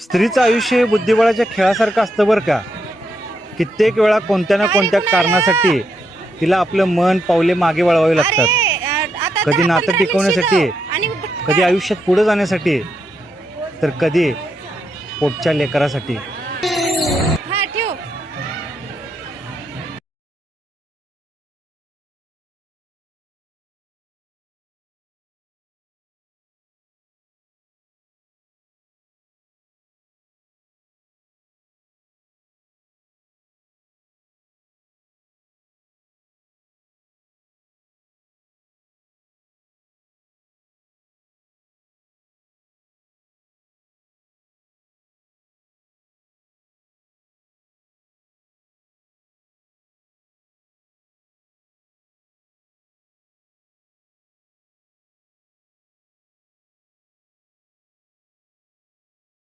स्त्रीचं आयुष्य हे बुद्धिबळाच्या खेळासारखं असतं बरं का. कित्येक वेळा कोणत्या ना कोणत्या कारणासाठी तिला आपलं मन पावले मागे वळवावे लागतात. कधी नातं टिकवण्यासाठी, कधी आयुष्यात पुढे जाण्यासाठी, तर कधी पोटच्या लेकरासाठी.